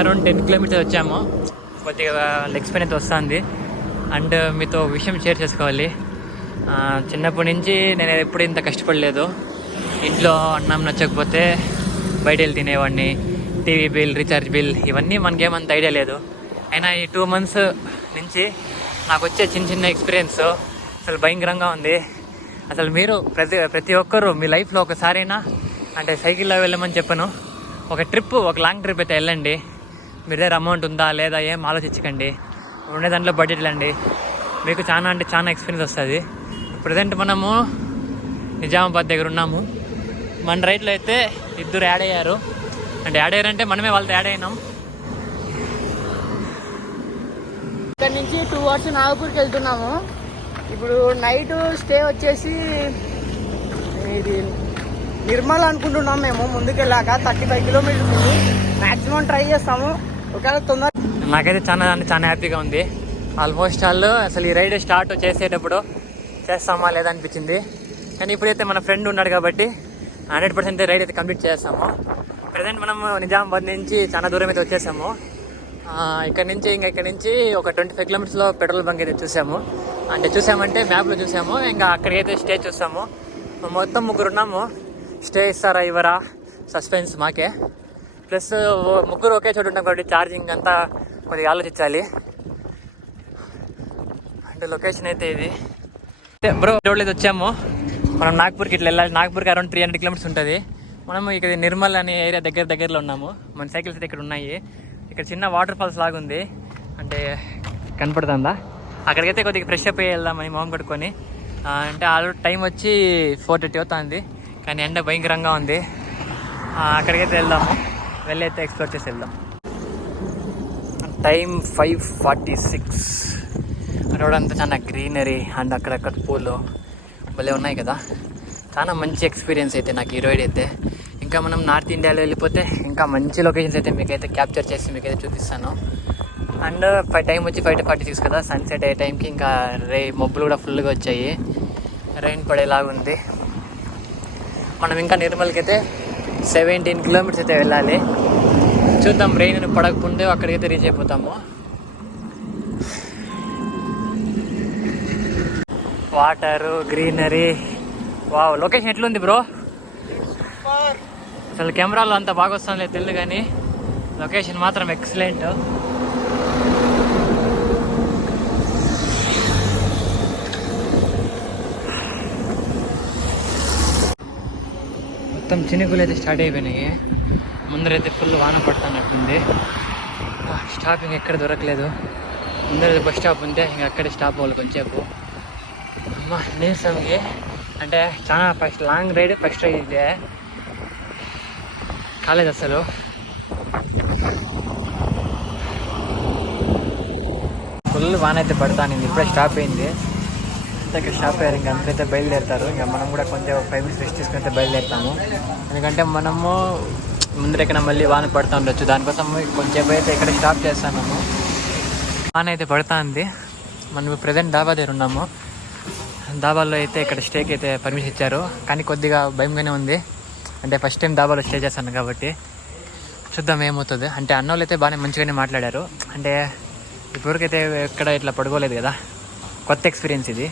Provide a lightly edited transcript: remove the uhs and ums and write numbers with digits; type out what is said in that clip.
Around 10 kilometres వచ్చాము. కొద్దిగా legs pain అయితే వస్తుంది. అండ్ మీతో విషయం షేర్ చేసుకోవాలి. చిన్నప్పటి నుంచి నేను ఎప్పుడు ఇంత కష్టపడలేదు. ఇంట్లో అన్నం నచ్చకపోతే బయట వెళ్ళి తినేవాడిని. టీవీ బిల్, రీఛార్జ్ బిల్ ఇవన్నీ మనకేమంత ఐడియా లేదు. అయినా ఈ 2 months నుంచి నాకు వచ్చే చిన్న చిన్న ఎక్స్పీరియన్స్ అసలు భయంకరంగా ఉంది. అసలు మీరు ప్రతి ఒక్కరు మీ లైఫ్లో ఒకసారైనా అంటే సైకిల్లో వెళ్ళమని చెప్పను, ఒక ట్రిప్, ఒక లాంగ్ ట్రిప్ అయితే వెళ్ళండి. మీ దగ్గర అమౌంట్ ఉందా లేదా ఏం ఆలోచించకండి. ఉండే దాంట్లో బడ్జెట్ వెళ్ళండి. మీకు చాలా అంటే చాలా ఎక్స్పీరియన్స్ వస్తుంది. ప్రజెంట్ మనము నిజామాబాద్ దగ్గర ఉన్నాము. మన రైట్లో అయితే 2 యాడ్ అయ్యారు. అంటే యాడ్ అయ్యారంటే మనమే వాళ్ళతో యాడ్ అయినాం. ఇక్కడ నుంచి 2 hours నాగపూర్కి వెళ్తున్నాము. ఇప్పుడు నైట్ స్టే వచ్చేసి ఇది నిర్మల్ అనుకుంటున్నాం. మేము ముందుకెళ్ళాక 35 kilometers ఉంది. మ్యాక్సిమం ట్రై చేస్తాము. ఒకవేళ తొందర నాకైతే చాలా అంటే చాలా హ్యాపీగా ఉంది. ఆల్మోస్ట్ అసలు ఈ రైడ్ స్టార్ట్ చేసేటప్పుడు చేస్తామా లేదా అనిపించింది. కానీ ఇప్పుడైతే మన ఫ్రెండ్ ఉన్నాడు కాబట్టి 100% రైడ్ అయితే కంప్లీట్ చేస్తాము. ప్రజెంట్ మనము నిజామాబాద్ నుంచి చాలా దూరం అయితే వచ్చేసాము. ఇక్కడ నుంచి ఒక 25 kilometers పెట్రోల్ బంక్ అయితే చూసామంటే మ్యాప్లో చూసాము. ఇంకా అక్కడికైతే స్టే చూసాము. మొత్తం 3 ఉన్నాము. స్టే ఇస్తారా ఇవ్వరా సస్పెన్స్ మాకే. ప్లస్ 3 ఒకే చోటు ఉంటాం కాబట్టి ఛార్జింగ్ అంతా కొద్దిగా ఆలోచించాలి. అంటే లొకేషన్ అయితే ఇది బ్రో. రోడ్లో అయితే వచ్చాము. మనం నాగ్పూర్కి ఇట్లా వెళ్ళాలి. నాగ్పూర్కి అరౌండ్ 300 kilometers ఉంటుంది. మనము ఇక్కడ నిర్మల్ అనే ఏరియా దగ్గరలో ఉన్నాము. మన సైకిల్స్ అయితే ఇక్కడ ఉన్నాయి. ఇక్కడ చిన్న వాటర్ ఫాల్స్ లాగా ఉంది. అంటే కనపడుతుందా? అక్కడికైతే కొద్దిగా ఫ్రెష్ అప్ అయ్యి వెళ్దామని మొహం కట్టుకొని. అంటే ఆల్రెడీ టైం వచ్చి 4:30 అవుతుంది. కానీ ఎండ భయంకరంగా ఉంది. అక్కడికైతే వెళ్దాము. వెళ్ళైతే ఎక్స్ప్లోర్ చేసి వెళ్దాం. టైం 5:46. రోడ్ అంతా చాలా గ్రీనరీ అండ్ అక్కడక్కడ పూలు భలే ఉన్నాయి కదా. చాలా మంచి ఎక్స్పీరియన్స్ అయితే నాకు ఈ రైడ్ అయితే. ఇంకా మనం నార్త్ ఇండియాలో వెళ్ళిపోతే ఇంకా మంచి లొకేషన్స్ అయితే మీకైతే క్యాప్చర్ చేసి మీకైతే చూపిస్తాను. అండ్ టైం వచ్చి 5:46 కదా. సన్సెట్ అయ్యే టైంకి ఇంకా మబ్బులు కూడా ఫుల్గా వచ్చాయి. రైన్ పడేలాగా ఉంది. మనం ఇంకా నిర్మల్కి అయితే 17 kilometers అయితే వెళ్ళాలి. చూద్దాం, రెయిన్ పడకముందే అక్కడికైతే రీచ్ అయిపోతాము. Water, greenery, wow. లొకేషన్ ఎట్లుంది బ్రో? అసలు కెమెరాలో అంత బాగా వస్తుంది లేదు తెలియదు, కానీ లొకేషన్ మాత్రం ఎక్సలెంట్. మొత్తం చినుకులు అయితే స్టార్ట్ అయిపోయినాయి. ముందరైతే ఫుల్ వాన పడుతున్నట్టుంది. స్టాపింగ్ ఎక్కడ దొరకలేదు. ముందరైతే బస్ స్టాప్ ఉంటే ఇంకా అక్కడే స్టాప్ అవ్వాలి కొంచెంసేపు. అమ్మ నీరసంకి అంటే చాలా లాంగ్ రైడ్, ఫస్ట్ రైడ్ ఇదే కాలేదు అసలు. ఫుల్ వాన అయితే పడతానింది. ఇప్పుడే స్టాప్ అయింది. ఇక్కడ స్టాప్ అయ్యారు. ఇంకా అంతైతే బయలుదేరుతారు. ఇంకా మనం కూడా కొంచెం 5 minutes రెస్ట్ తీసుకుని అయితే బయలుదేరుతాము. ఎందుకంటే మనము ముందరెక్కడ మళ్ళీ వాన పడుతూ ఉండొచ్చు. దానికోసం కొంచెం అయితే ఇక్కడ స్టాప్ చేస్తాము. వాన అయితే పడుతూ ఉంది. మనం ప్రజెంట్ డాబా దగ్గర ఉన్నాము. డాబాలో అయితే ఇక్కడ స్టేకి అయితే పర్మిషన్ ఇచ్చారు. కానీ కొద్దిగా భయంగానే ఉంది. అంటే ఫస్ట్ టైం డాబాలో స్టే చేస్తాను కాబట్టి చూద్దాం ఏమవుతుంది. అంటే అన్నోళ్ళు అయితే బాగానే మంచిగానే మాట్లాడారు. అంటే ఇప్పటివరకైతే ఎక్కడ ఇట్లా పడుకోలేదు కదా. కొత్త ఎక్స్పీరియన్స్ ఇది.